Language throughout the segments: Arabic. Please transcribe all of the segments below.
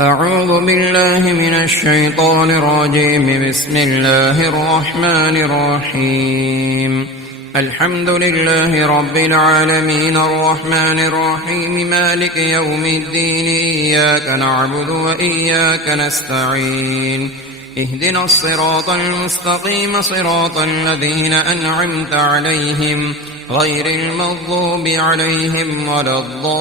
أعوذ بالله من الشيطان الرجيم. بسم الله الرحمن الرحيم. الحمد لله رب العالمين الرحمن الرحيم مالك يوم الدين. إياك نعبد وإياك نستعين. اهدنا الصراط المستقيم صراط الذين أنعمت عليهم غير المغضوب عليهم ولا الضالين.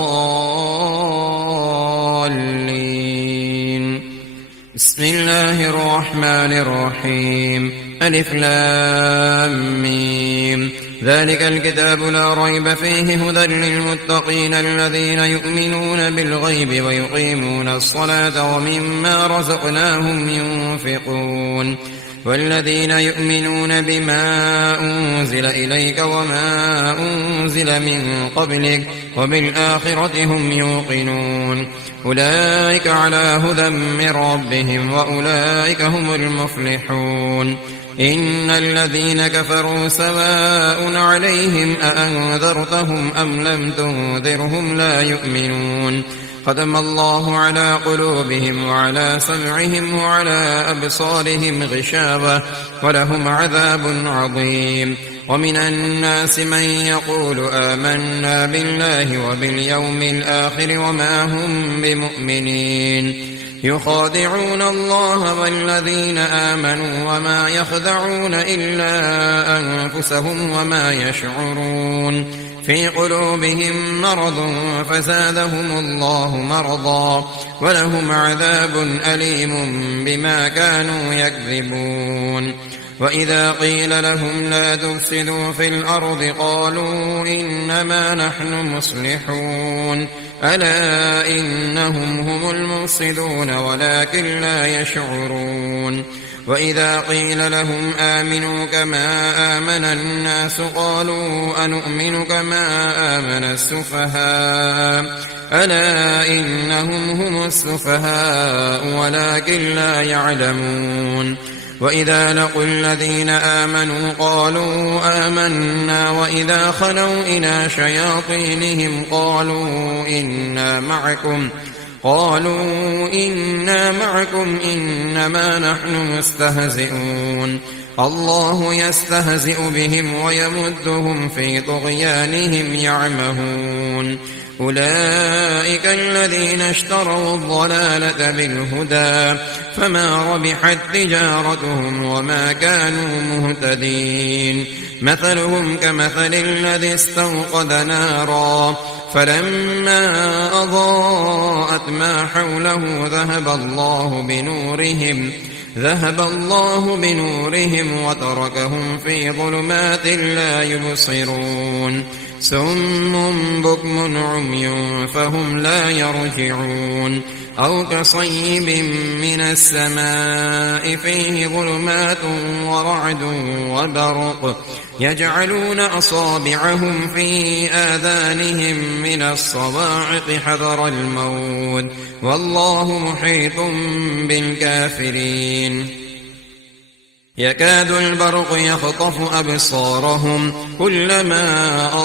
بسم الله الرحمن الرحيم. ألف لام ميم. ذلك الكتاب لا ريب فيه هدى للمتقين الذين يؤمنون بالغيب ويقيمون الصلاة ومما رزقناهم ينفقون والذين يؤمنون بما أنزل إليك وما أنزل من قبلك وبالآخرة هم يوقنون أولئك على هدى من ربهم وأولئك هم المفلحون. إن الذين كفروا سواء عليهم أأنذرتهم أم لم تنذرهم لا يؤمنون ختم الله على قلوبهم وعلى سمعهم وعلى أبصارهم غشاوة ولهم عذاب عظيم. ومن الناس من يقول آمنا بالله وباليوم الآخر وما هم بمؤمنين يخادعون الله والذين آمنوا وما يخدعون إلا أنفسهم وما يشعرون. في قلوبهم مرض فزادهم الله مرضا ولهم عذاب أليم بما كانوا يكذبون. وإذا قيل لهم لا تفسدوا في الأرض قالوا إنما نحن مصلحون ألا إنهم هم المفسدون ولكن لا يشعرون. وإذا قيل لهم آمنوا كما آمن الناس قالوا أنؤمن كما آمن السفهاء ألا إنهم هم السفهاء ولكن لا يعلمون. وإذا لقوا الذين آمنوا قالوا آمنا وإذا خلوا إلى شياطينهم قالوا إنا معكم إنما نحن مستهزئون الله يستهزئ بهم ويمدهم في طغيانهم يعمهون. أولئك الذين اشتروا الضلالة بالهدى فما ربحت تجارتهم وما كانوا مهتدين. مثلهم كمثل الذي استوقد نارا فلما أضاءت ما حوله ذهب الله بنورهم وتركهم في ظلمات لا يبصرون. سم بكم عمي فهم لا يرجعون. أو كصيب من السماء فيه ظلمات ورعد وبرق يجعلون أصابعهم في آذانهم من الصواعق حذر الموت والله محيط بالكافرين. يكاد البرق يخطف أبصارهم كلما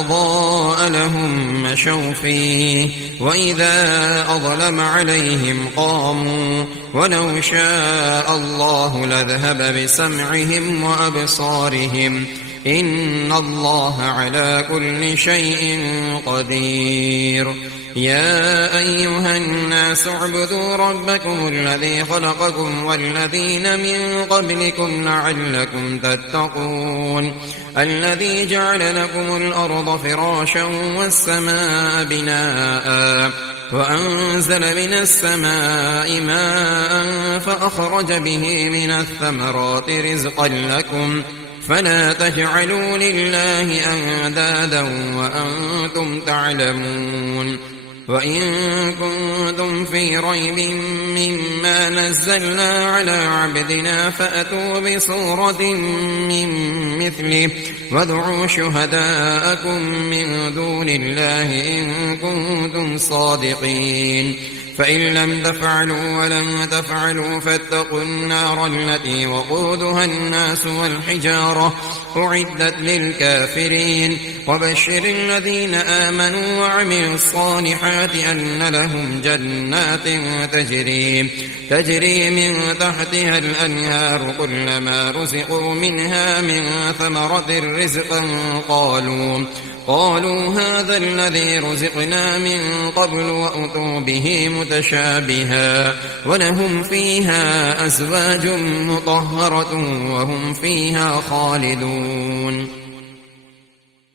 أضاء لهم مشوا فيه وإذا أظلم عليهم قاموا ولو شاء الله لذهب بسمعهم وأبصارهم إن الله على كل شيء قدير. يا أيها الناس اعبدوا ربكم الذي خلقكم والذين من قبلكم لعلكم تتقون الذي جعل لكم الأرض فراشا والسماء بناء وأنزل من السماء ماء فأخرج به من الثمرات رزقا لكم فلا تجعلوا لله أندادا وأنتم تعلمون. وإن كنتم في ريب مما نزلنا على عبدنا فأتوا بسورة من مثله وادعوا شهداءكم من دون الله إن كنتم صادقين فإن لم تفعلوا ولم تفعلوا فاتقوا النار التي وقودها الناس والحجارة أعدت للكافرين وبشر الذين آمنوا وعملوا الصالحات أن لهم جنات تجري من تحتها الأنهار كلما رزقوا منها من ثمرة رزقا قالوا هذا الذي رزقنا من قبل وأتوا به متشابها ولهم فيها أزواج مطهرة وهم فيها خالدون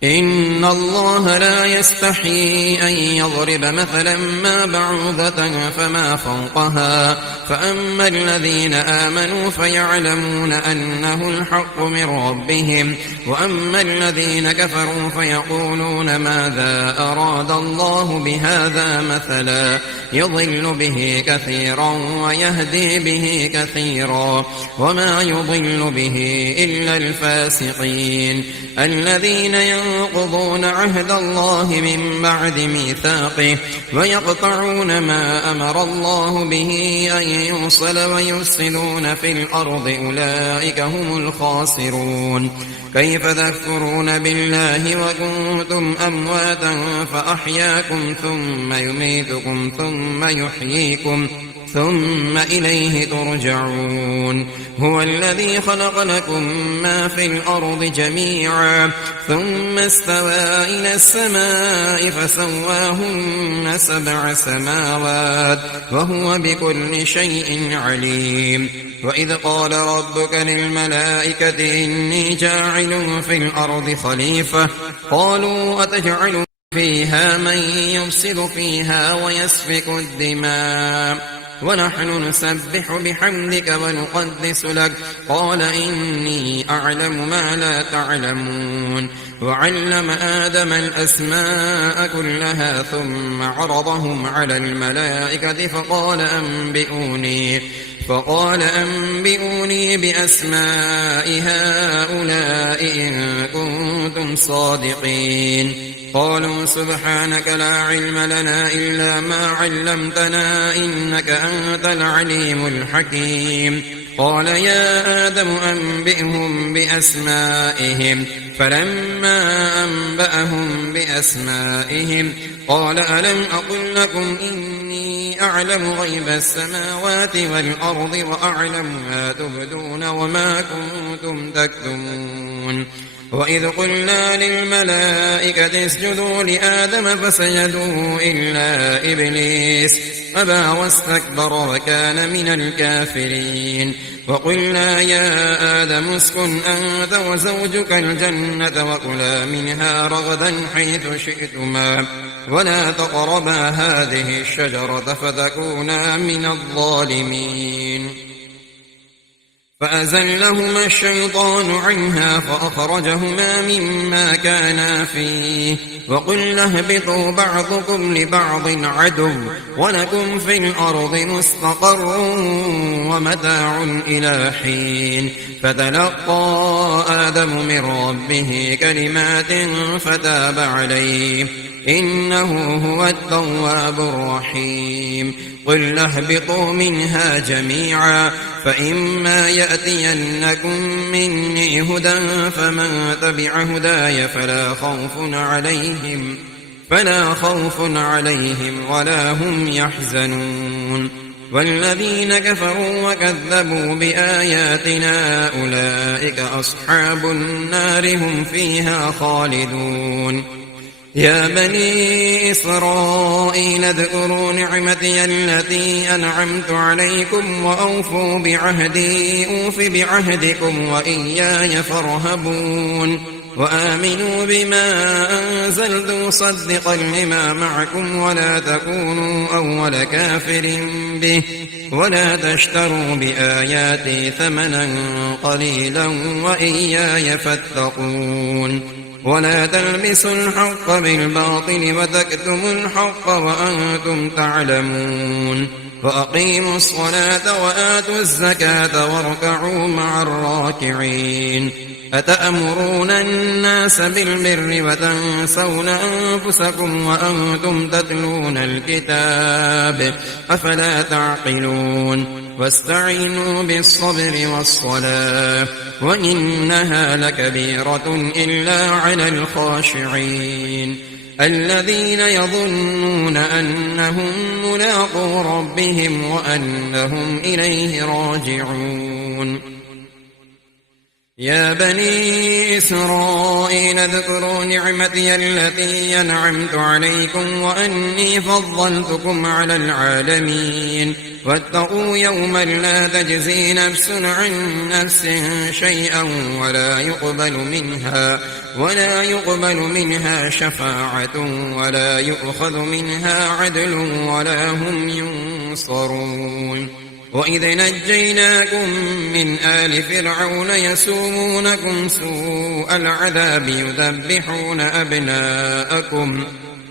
إن الله لا يستحيي أن يضرب مثلا ما بعوضة فما فوقها فأما الذين آمنوا فيعلمون أنه الحق من ربهم وأما الذين كفروا فيقولون ماذا أراد الله بهذا مثلا يضل به كثيرا ويهدي به كثيرا وما يضل به إلا الفاسقين الذين ينقضون عهد الله من بعد ميثاقه ويقطعون ما أمر الله به أن يوصل ويفسدون في الأرض أولئك هم الخاسرون كيف تكفرون بالله وكنتم أمواتا فأحياكم ثم يميتكم ثم يحييكم ثم إليه ترجعون هو الذي خلق لكم ما في الأرض جميعا ثم استوى إلى السماء فسواهن 7 سماوات وهو بكل شيء عليم وإذ قال ربك للملائكة إني جاعل في الأرض خليفة قالوا أتجعل فيها من يفسد فيها ويسفك الدماء ونحن نسبح بحمدك ونقدس لك قال إني أعلم ما لا تعلمون وعلم آدم الأسماء كلها ثم عرضهم على الملائكة فقال أنبئوني بأسماء هؤلاء إن كنتم صادقين قالوا سبحانك لا علم لنا إلا ما علمتنا إنك أنت العليم الحكيم قال يا آدم أنبئهم بأسمائهم فلما أنبأهم بأسمائهم قال ألم أقل لكم إني أعلم غيب السماوات والأرض وأعلم ما تبدون وما كنتم تكتمون وإذ قلنا للملائكة اسجدوا لآدم فسجدوا إلا إبليس أبى واستكبر وكان من الكافرين وقلنا يا آدم اسكن أنت وزوجك الجنة وكلا منها رغدا حيث شئتما ولا تقربا هذه الشجرة فتكونا من الظالمين فأزلهما الشيطان عنها فأخرجهما مما كانا فيه وقلنا اهبطوا بعضكم لبعض عدو ولكم في الأرض مستقر ومتاع إلى حين فتلقى آدم من ربه كلمات فتاب عليه إنه هو التواب الرحيم قل اهبطوا منها جميعا فإما يأتينكم مني هدى فمن تبع هداي فلا خوف عليهم ولا هم يحزنون والذين كفروا وكذبوا بآياتنا أولئك أصحاب النار هم فيها خالدون يا بني إسرائيل اذكروا نعمتي التي أنعمت عليكم وأوفوا بعهدي أوف بعهدكم وإياي فارهبون وآمنوا بما أنزلت مصدقا لما معكم ولا تكونوا أول كافر به ولا تشتروا بآياتي ثمنا قليلا وإياي فاتقون ولا تلبسوا الحق بالباطل وتكتموا الحق وأنتم تعلمون وأقيموا الصلاة وآتوا الزكاة واركعوا مع الراكعين أتأمرون الناس بالبر وتنسون أنفسكم وأنتم تتلون الكتاب أفلا تعقلون واستعينوا بالصبر والصلاة وإنها لكبيرة إلا على الخاشعين الذين يظنون أنهم ملاقو ربهم وأنهم إليه راجعون يا بني إسرائيل اذكروا نعمتي التي أنعمت عليكم وأني فضلتكم على العالمين واتقوا يوما لا تجزي نفس عن نفس شيئا ولا يقبل منها شفاعة ولا يؤخذ منها عدل ولا هم ينصرون وإذ نجيناكم من آل فرعون يسومونكم سوء العذاب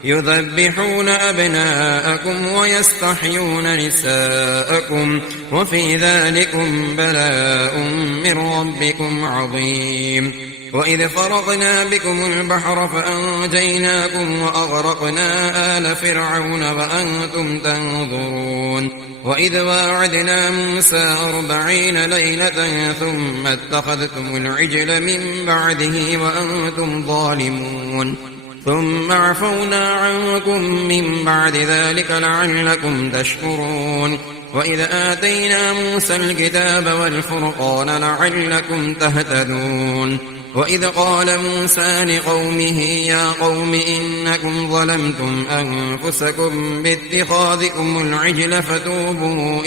يذبحون أبناءكم ويستحيون نساءكم وفي ذلكم بلاء من ربكم عظيم وإذ فرضنا بكم البحر فأنجيناكم وأغرقنا آل فرعون وأنتم تنظرون وإذ واعدنا موسى 40 ليلة ثم اتخذتم العجل من بعده وأنتم ظالمون ثم عفونا عنكم من بعد ذلك لعلكم تشكرون وإذ آتينا موسى الكتاب والفرقان لعلكم تهتدون وإذ قال موسى لقومه يا قوم إنكم ظلمتم أنفسكم باتخاذكم العجل فتوبوا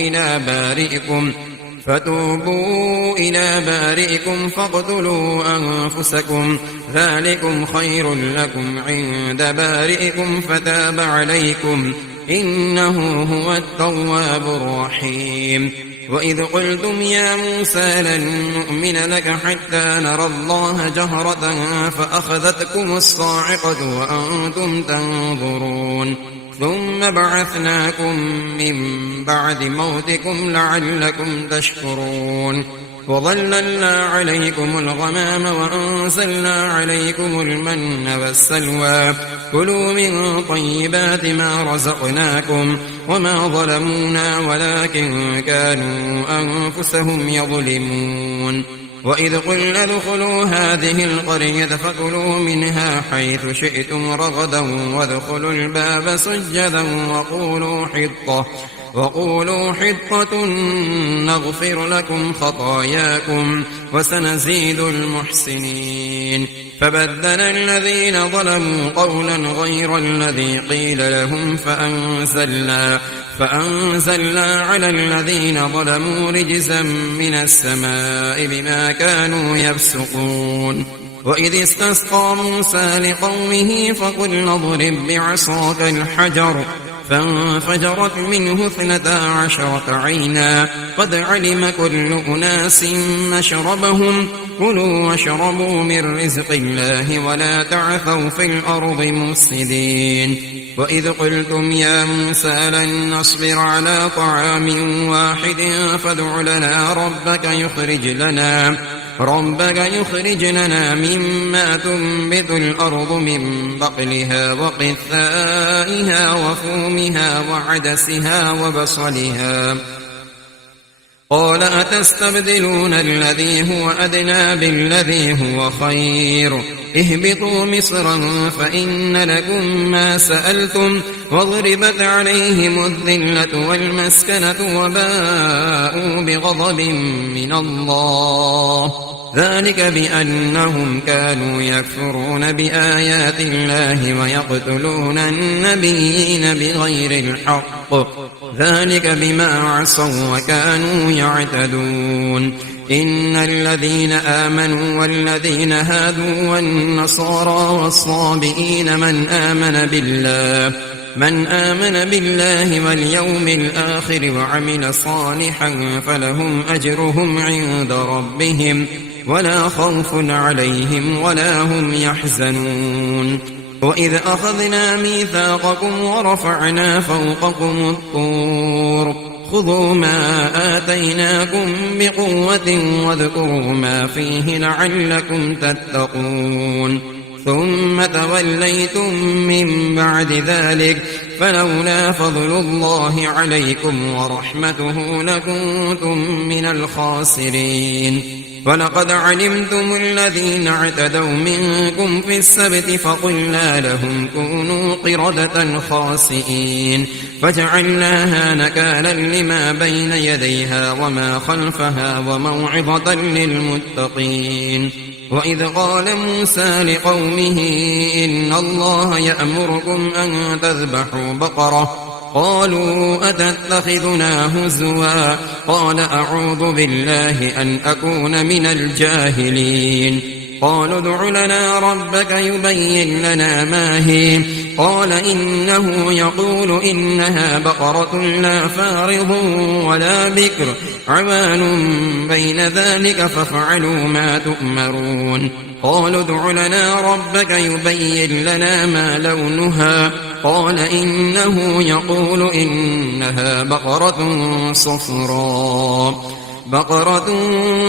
إلى بارئكم فاقتلوا أنفسكم ذلكم خير لكم عند بارئكم فتاب عليكم إنه هو التواب الرحيم وإذ قلتم يا موسى لن نؤمن لك حتى نرى الله جهرة فأخذتكم الصاعقة وأنتم تنظرون ثم بعثناكم من بعد موتكم لعلكم تشكرون وظللنا عليكم الغمام وأنزلنا عليكم المن والسلوى كلوا من طيبات ما رزقناكم وما ظلمونا ولكن كانوا أنفسهم يظلمون وإذ قلنا ادخلوا هذه القرية فكلوا منها حيث شئتم رغدا وادخلوا الباب سجدا وقولوا حطة نغفر لكم خطاياكم وسنزيد المحسنين فبدل الذين ظلموا قولا غير الذي قيل لهم فأنزلنا على الذين ظلموا رجزا من السماء بما كانوا يفسقون وإذ استسقى موسى لقومه فقلنا اضرب بعصاك الحجر فانفجرت منه 12 عينا قد علم كل أناس مشربهم كلوا واشربوا من رزق الله ولا تعثوا في الأرض مفسدين وإذ قلتم يا موسى لن نصبر على طعام واحد فادع لنا ربك يخرج لنا مما تنبت الأرض من بقلها وقثائها وفومها وعدسها وبصلها قال أتستبدلون الذي هو أدنى بالذي هو خير اهبطوا مصرا فإن لكم ما سألتم وضربت عليهم الذلة والمسكنة وباءوا بغضب من الله ذلك بأنهم كانوا يكفرون بآيات الله ويقتلون النبيين بغير الحق ذلك بما عصوا وكانوا يعتدون إن الذين آمنوا والذين هادوا والنصارى والصابئين من آمن بالله واليوم الآخر وعمل صالحا فلهم أجرهم عند ربهم ولا خوف عليهم ولا هم يحزنون وإذ أخذنا ميثاقكم ورفعنا فوقكم الطور خذوا ما آتيناكم بقوة واذكروا ما فيه لعلكم تتقون ثم توليتم من بعد ذلك فلولا فضل الله عليكم ورحمته لكنتم من الخاسرين ولقد علمتم الذين اعتدوا منكم في السبت فقلنا لهم كونوا قردة خاسئين فجعلناها نكالا لما بين يديها وما خلفها وموعظة للمتقين وإذ قال موسى لقومه إن الله يأمركم أن تذبحوا بقرة قالوا أتتخذنا هزوا قال أعوذ بالله أن أكون من الجاهلين قالوا ادع لنا ربك يبين لنا ما هي قال إنه يقول إنها بقرة لا فارض ولا بكر عوان بين ذلك فافعلوا ما تؤمرون قالوا ادع لنا ربك يبين لنا ما لونها قال إنه يقول إنها بقرة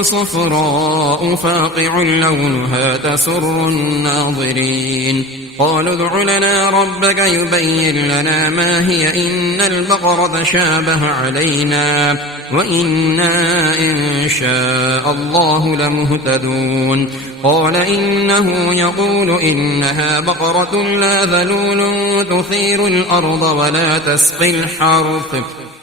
صفراء فاقع لونها تسر الناظرين قالوا ادع لنا ربك يبين لنا ما هي إن البقرة شابه علينا وإنا إن شاء الله لمهتدون قال إنه يقول إنها بقرة لا ذلول تثير الأرض ولا تسقي الحرث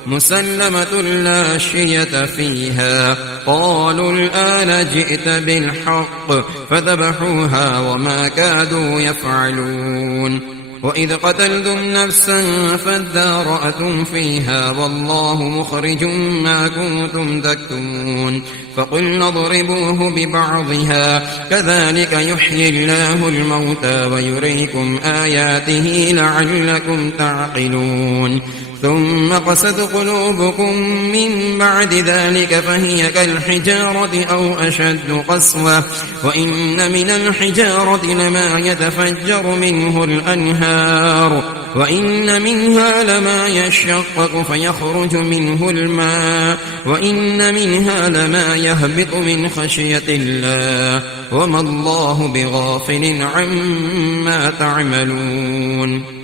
مسلمة لا شية فيها قالوا الآن جئت بالحق فذبحوها وما كادوا يفعلون وإذ قتلتم نفسا فادارأتم فيها والله مخرج ما كنتم تكتمون فقلنا اضربوه ببعضها كذلك يحيي الله الموتى ويريكم آياته لعلكم تعقلون ثم قست قلوبكم من بعد ذلك فهي كالحجارة أو أشد قسوة وإن من الحجارة لما يتفجر منه الأنهار وإن منها لما يشقق فيخرج منه الماء وإن منها لما يهبط من خشية الله وما الله بغافل عما تعملون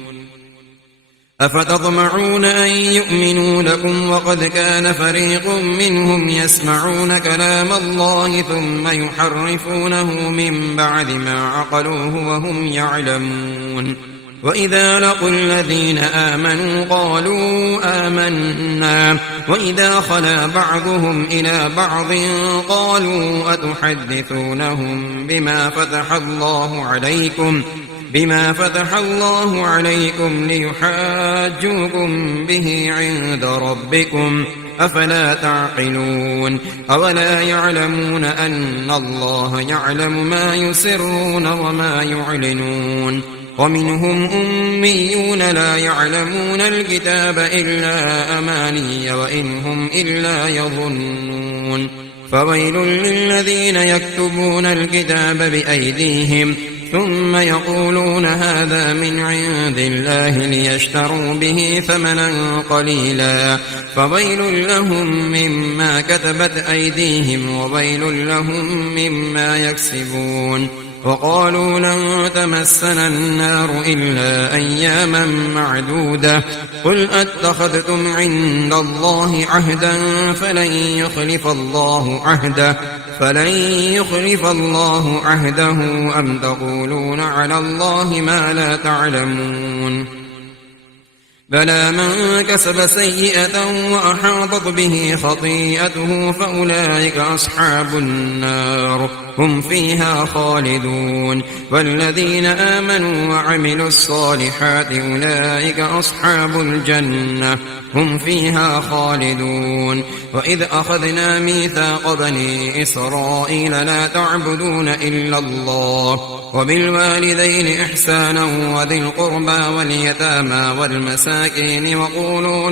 أفتطمعون أن يؤمنوا لكم وقد كان فريق منهم يسمعون كلام الله ثم يحرفونه من بعد ما عقلوه وهم يعلمون وإذا لقوا الذين آمنوا قالوا آمنا وإذا خلا بعضهم إلى بعض قالوا أتحدثونهم بما فتح الله عليكم ليحاجوكم به عند ربكم أفلا تعقلون أولا يعلمون أن الله يعلم ما يسرون وما يعلنون ومنهم أميون لا يعلمون الكتاب إلا أماني وإن هم إلا يظنون فويل للذين يكتبون الكتاب بأيديهم ثم يقولون هذا من عند الله ليشتروا به ثمنا قليلا فويل لهم مما كتبت أيديهم وويل لهم مما يكسبون وقالوا لن تمسنا النار إلا أياما معدودة قل أتخذتم عند الله عهدا فلن يخلف الله عهده أم تقولون على الله ما لا تعلمون بلى من كسب سيئة وأحاطت به خطيئته فأولئك أصحاب النار هم فيها خالدون والذين آمنوا وعملوا الصالحات أولئك أصحاب الجنة هم فيها خالدون وإذ أخذنا ميثاق بني إسرائيل لا تعبدون إلا الله وبالوالدين إحسانا وذي القربى واليتامى والمساكين وقولوا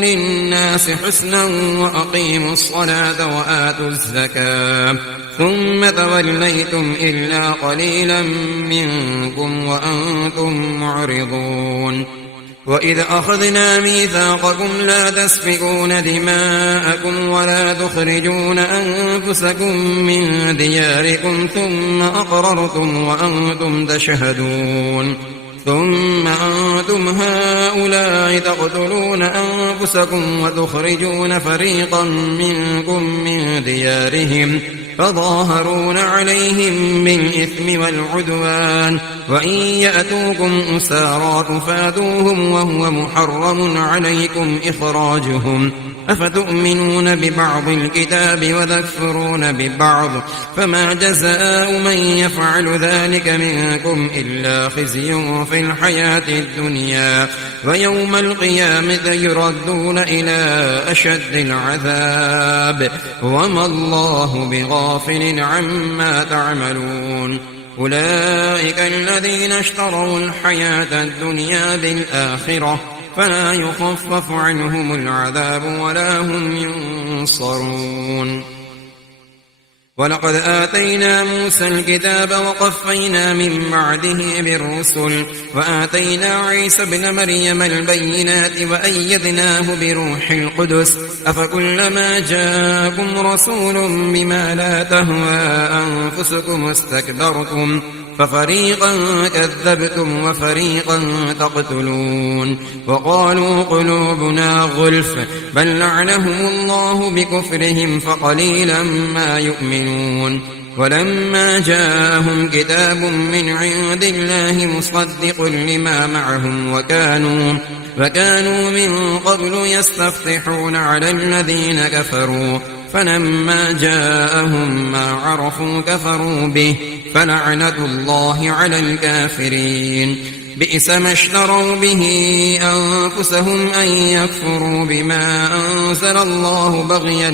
للناس حسنا وأقيموا الصلاة وآتوا الزكاة ثم توليتم إلا قليلا منكم وأنتم معرضون وإذ أخذنا ميثاقكم لا تسفكون دماءكم ولا تخرجون أنفسكم من دياركم ثم أقررتم وأنتم تشهدون ثم أنتم هؤلاء تقتلون أنفسكم وتخرجون فريقا منكم من ديارهم فظاهرون عليهم بالإثم والعدوان وإن يأتوكم أسارى تفادوهم وهو محرم عليكم إخراجهم أفتؤمنون ببعض الكتاب وتكفرون ببعض فما جزاء من يفعل ذلك منكم إلا خزي في الحياة الدنيا ويوم القيامة يردون إلى أشد العذاب وما الله بغافل عما تعملون أولئك الذين اشتروا الحياة الدنيا بالآخرة فلا يخفف عنهم العذاب ولا هم ينصرون ولقد آتينا موسى الكتاب وقفينا من بعده بالرسل وآتينا عيسى ابن مريم البينات وأيدناه بروح القدس أفكلما جاءكم رسول بما لا تهوى أنفسكم استكبرتم ففريقا كذبتم وفريقا تقتلون وقالوا قلوبنا غلف بل لعنهم الله بكفرهم فقليلا ما يؤمنون ولما جاءهم كتاب من عند الله مصدق لما معهم وكانوا من قبل يستفتحون على الذين كفروا فلما جاءهم ما عرفوا كفروا به فلعنة الله على الكافرين بئس ما اشتروا به أنفسهم أن يكفروا بما أنزل الله بغيا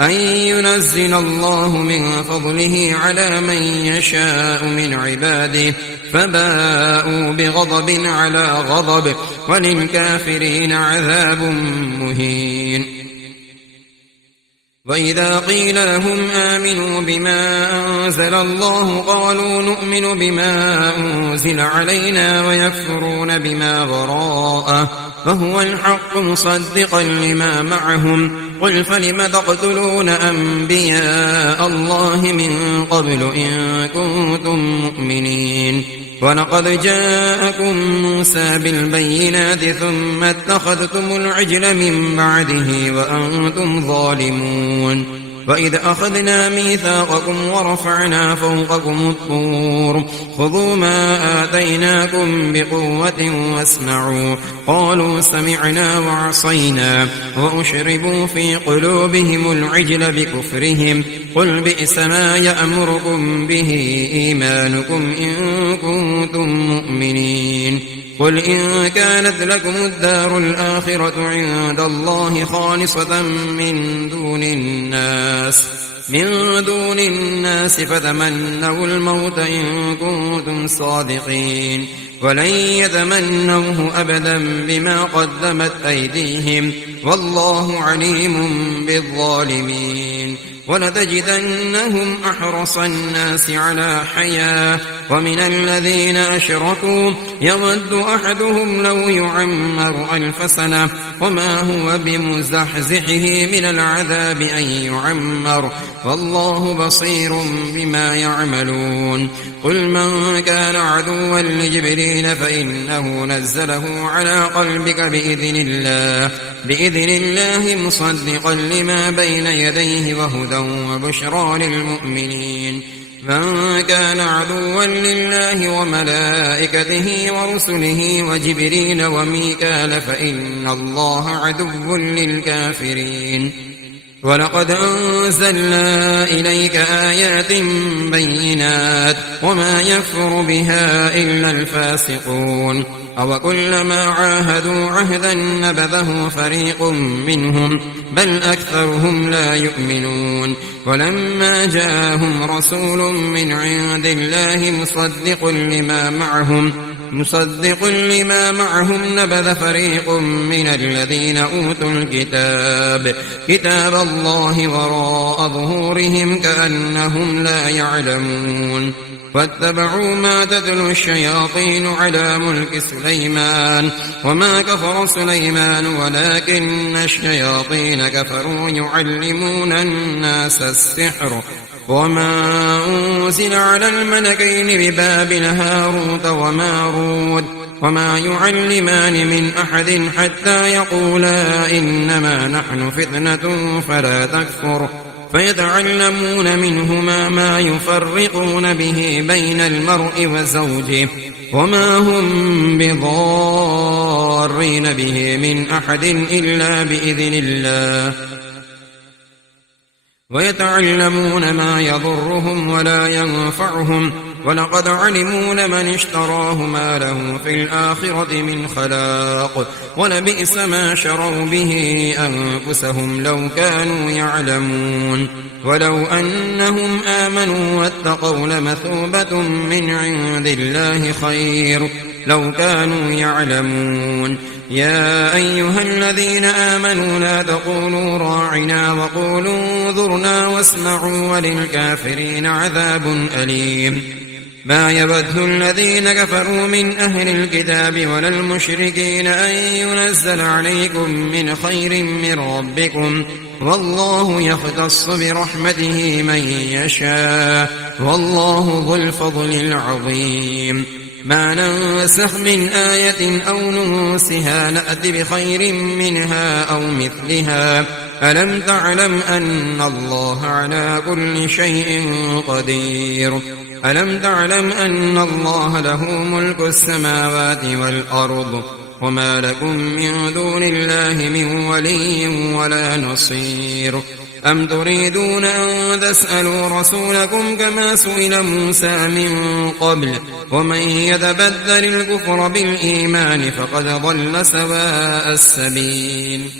أن ينزل الله من فضله على من يشاء من عباده فباءوا بغضب على غضب وللكافرين عذاب مهين وإذا قيل لهم آمنوا بما أنزل الله قالوا نؤمن بما أنزل علينا ويكفرون بما وراءه فهو الحق مصدقا لما معهم قل فلم تقتلون أنبياء الله من قبل إن كنتم مؤمنين ولقد جاءكم موسى بالبينات ثم اتخذتم العجل من بعده وأنتم ظالمون وإذ أخذنا ميثاقكم ورفعنا فوقكم الطور خذوا ما آتيناكم بقوة واسمعوا قالوا سمعنا وعصينا وأشربوا في قلوبهم العجل بكفرهم قل بئس ما يأمركم به إيمانكم إن كنتم مؤمنين قل إن كانت لكم الدار الآخرة عند الله خالصة من دون الناس فتمنوا الموت إن كنتم صادقين ولن يتمنوه أبدا بما قدمت أيديهم والله عليم بالظالمين ولتجدنهم أحرص الناس على حياة ومن الذين أشركوا يود أحدهم لو يعمر 1000 سنة وما هو بمزحزحه من العذاب أن يعمر والله بصير بما يعملون قل من كان عدوا لجبريل فإنه نزله على قلبك بإذن الله مصدقا لما بين يديه وهدى وبشرى للمؤمنين من كان عدوا لله وملائكته ورسله وجبريل وميكال فإن الله عدو للكافرين ولقد أنزلنا إليك آيات بينات وما يكفر بها إلا الفاسقون أوكلما عاهدوا عهدا نبذه فريق منهم بل أكثرهم لا يؤمنون ولما جاءهم رسول من عند الله مصدق لما معهم نبذ فريق من الذين أوتوا كتاب الله وراء ظهورهم كأنهم لا يعلمون واتبعوا ما تتلو الشياطين على ملك سليمان وما كفر سليمان ولكن الشياطين كفروا يعلمون الناس السحر وما أنزل على الملكين ببابل هاروت وماروت وما يعلمان من أحد حتى يقولا إنما نحن فتنة فلا تكفر فيتعلمون منهما ما يفرقون به بين المرء وزوجه وما هم بضارين به من أحد إلا بإذن الله ويتعلمون ما يضرهم ولا ينفعهم ولقد علموا لمن اشتراه ما له في الآخرة من خلاق ولبئس ما شروا به أنفسهم لو كانوا يعلمون ولو أنهم آمنوا واتقوا لمثوبة من عند الله خير لو كانوا يعلمون يا أيها الذين آمنوا لا تقولوا راعنا وقولوا انظرنا واسمعوا وللكافرين عذاب أليم ما يود الذين كفروا من أهل الكتاب ولا المشركين أن ينزل عليكم من خير من ربكم والله يختص برحمته من يشاء والله ذو الفضل العظيم ما ننسخ من آية أو ننسها نأت بخير منها أو مثلها ألم تعلم أن الله على كل شيء قدير ألم تعلم أن الله له ملك السماوات والأرض وما لكم من دون الله من ولي ولا نصير أم تريدون أن تسألوا رسولكم كما سئل موسى من قبل ومن يتبدل الكفر بالإيمان فقد ضل سواء السبيل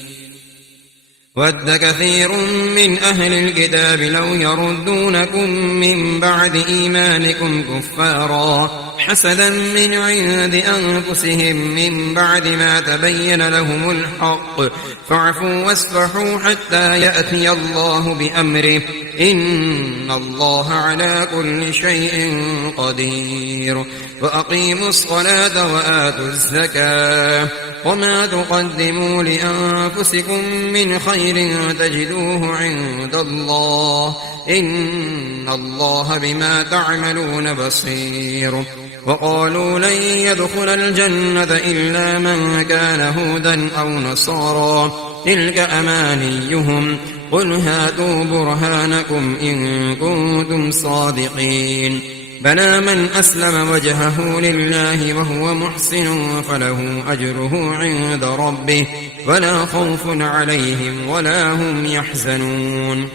ود كثير من أهل الكتاب لو يردونكم من بعد إيمانكم كفارا حسدا من عند أنفسهم من بعد ما تبين لهم الحق فاعفوا واصفحوا حتى يأتي الله بأمره إن الله على كل شيء قدير وأقيموا الصلاة وآتوا الزكاة وما تقدموا لأنفسكم من خير تجدوه عند الله إن الله بما تعملون بصير وقالوا لن يدخل الجنة إلا من كان هودا أو نصارى تلك أمانيهم قل هاتوا برهانكم إن كنتم صادقين بلى من أسلم وجهه لله وهو محسن فله أجره عند ربه ولا خوف عليهم ولا هم يحزنون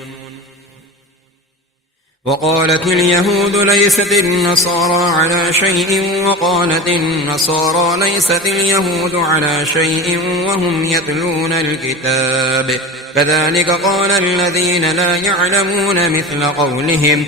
وقالت اليهود ليست النصارى على شيء وقالت النصارى ليست اليهود على شيء وهم يتلون الكتاب كذلك قال الذين لا يعلمون مثل قولهم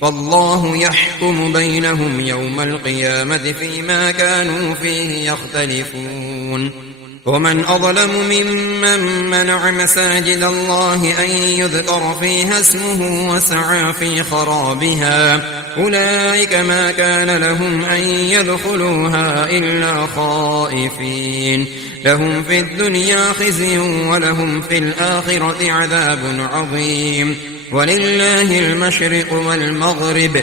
فالله يحكم بينهم يوم القيامة فيما كانوا فيه يختلفون ومن أظلم ممن منع مساجد الله أن يذكر فيها اسمه وسعى في خرابها أولئك ما كان لهم أن يدخلوها إلا خائفين لهم في الدنيا خزي ولهم في الآخرة عذاب عظيم ولله المشرق والمغرب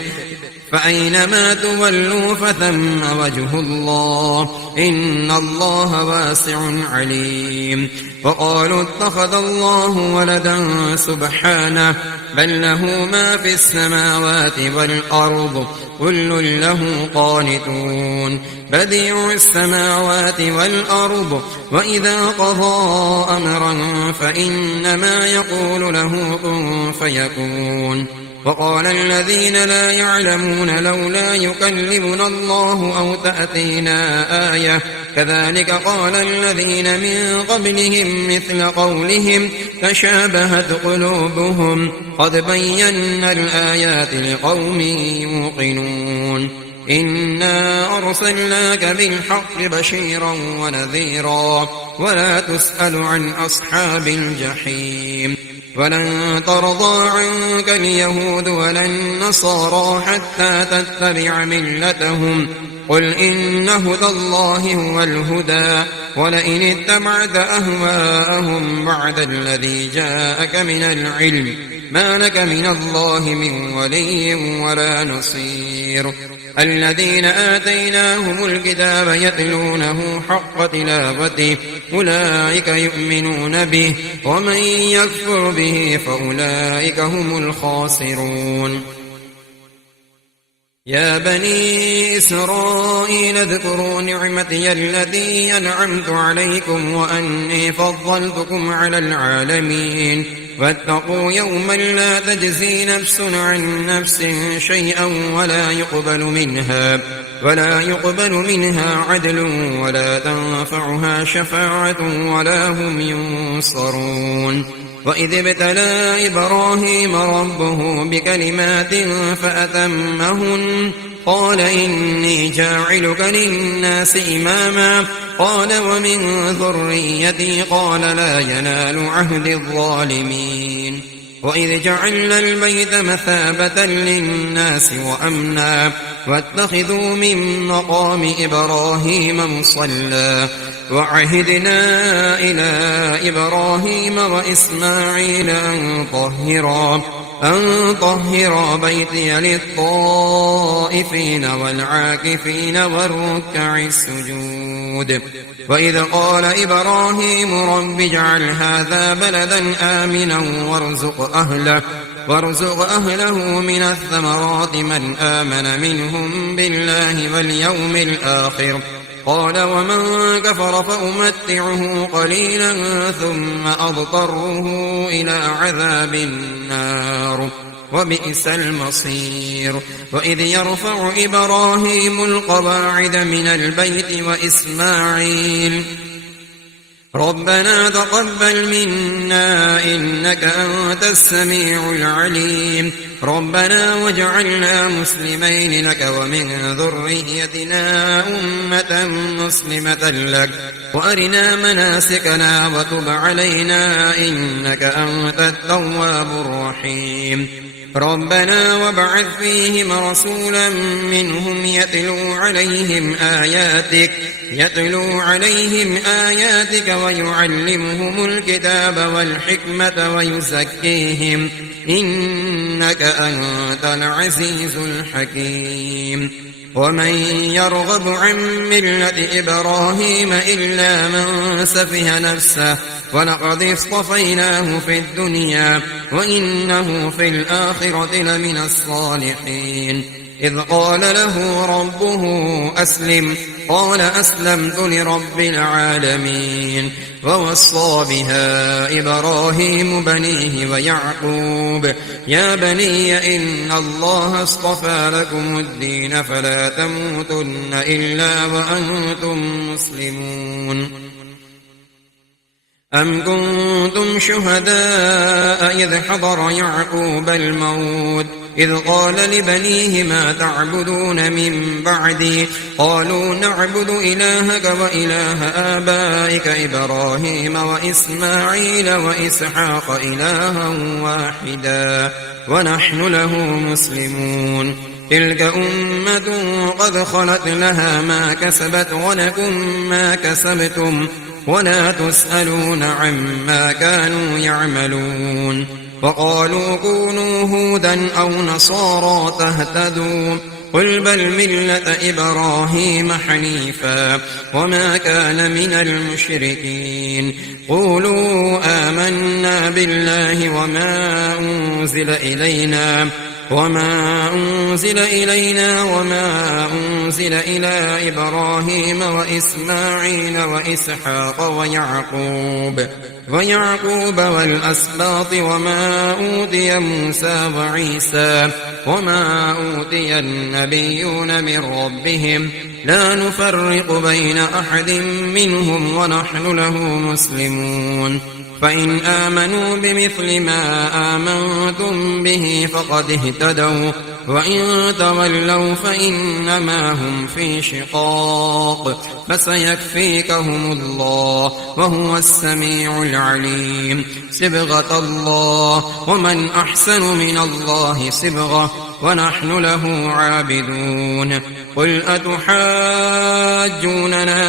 فأينما تولوا فثم وجه الله إن الله واسع عليم وقالوا اتخذ الله ولدا سبحانه بل له ما في السماوات والأرض كل له قانتون بديع السماوات والأرض وإذا قضى أمرا فإنما يقول له كن فيكون وقال الذين لا يعلمون لولا يكلمنا الله أو تأتينا آية كذلك قال الذين من قبلهم مثل قولهم تشابهت قلوبهم قد بينا الآيات لقوم يوقنون إنا أرسلناك بالحق بشيرا ونذيرا ولا تسأل عن أصحاب الجحيم ولن ترضى عنك اليهود ولا النصارى حتى تتبع ملتهم قل إن هدى الله هو الهدى ولئن اتبعت أهواءهم بعد الذي جاءك من العلم ما لك من الله من ولي ولا نصير الذين آتيناهم الكتاب يتلونه حق تلاوته أولئك يؤمنون به ومن يكفر به فأولئك هم الخاسرون يا بني إسرائيل اذكروا نعمتي التي أنعمت عليكم وأني فضلتكم على العالمين واتقوا يوما لا تجزي نفس عن نفس شيئا ولا يقبل منها عدل ولا تنفعها شفاعة ولا هم ينصرون وإذ ابتلى إبراهيم ربه بكلمات فأتمهن قال إني جاعلك للناس إماما قال ومن ذريتي قال لا ينال عهد الظالمين وإذ جعلنا البيت مثابة للناس وأمنا واتخذوا من مقام إبراهيم مصلى وعهدنا إلى إبراهيم وإسماعيل أن طهرا بيتي للطائفين والعاكفين والركع السجود وإذ قال إبراهيم رب اجعل هذا بلدا آمنا وارزق أهله من الثمرات من آمن منهم بالله واليوم الآخر قال ومن كفر فأمتعه قليلا ثم أضطره إلى عذاب النار وبئس المصير وإذ يرفع إبراهيم القواعد من البيت وإسماعيل ربنا تقبل منا إنك أنت السميع العليم ربنا واجعلنا مسلمين لك ومن ذريتنا أمة مسلمة لك وأرنا مناسكنا وتب علينا إنك أنت التواب الرحيم ربنا وابعث فيهم رسولا منهم يتلو عليهم آياتك ويعلمهم الكتاب والحكمة ويزكيهم إنك أنت العزيز الحكيم ومن يرغب عن ملة إبراهيم إلا من سفه نفسه ولقد اصطفيناه في الدنيا وإنه في الآخرة لمن الصالحين إذ قال له ربه أسلم قال أسلمت لرب العالمين ووصى بها إبراهيم بنيه ويعقوب يا بني إن الله اصطفى لكم الدين فلا تموتن إلا وأنتم مسلمون أم كنتم شهداء إذ حضر يعقوب الموت إذ قال لبنيه ما تعبدون من بعدي قالوا نعبد إلهك وإله آبائك إبراهيم وإسماعيل وإسحاق إلها واحدا ونحن له مسلمون تلك أمة قد خلت لها ما كسبت ولكم ما كسبتم ولا تسألون عما كانوا يعملون وقالوا كونوا هودا أو نصارى تهتدوا قل بل ملة إبراهيم حنيفا وما كان من المشركين قولوا آمنا بالله وما أنزل إلينا وما أنزل إلى إبراهيم وإسماعيل وإسحاق ويعقوب والأسباط وما أوتي موسى وعيسى وما أوتي النبيون من ربهم لا نفرق بين أحد منهم ونحن له مسلمون فإن آمنوا بمثل ما آمنتم به فقد اهتدوا وإن تولوا فإنما هم في شقاق فسيكفيكهم الله وهو السميع العليم صبغة الله ومن أحسن من الله صبغة ونحن له عابدون قل أتحاجوننا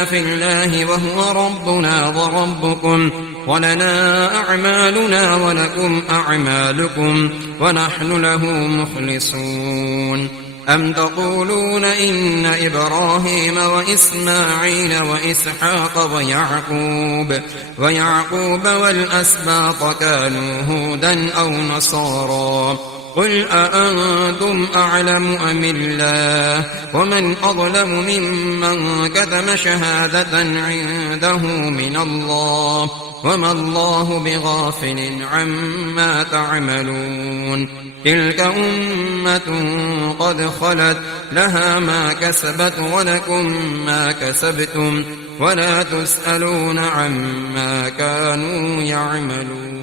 في الله وهو ربنا وربكم ولنا أعمالنا ولكم أعمالكم ونحن له مخلصون أم تقولون إن إبراهيم وإسماعيل وإسحاق ويعقوب والأسباط كانوا هودا أو نصارى قل أأنتم أعلم أم الله ومن أظلم ممن كتم شهادة عنده من الله وما الله بغافل عما تعملون تلك أمة قد خلت لها ما كسبت ولكم ما كسبتم ولا تسألون عما كانوا يعملون.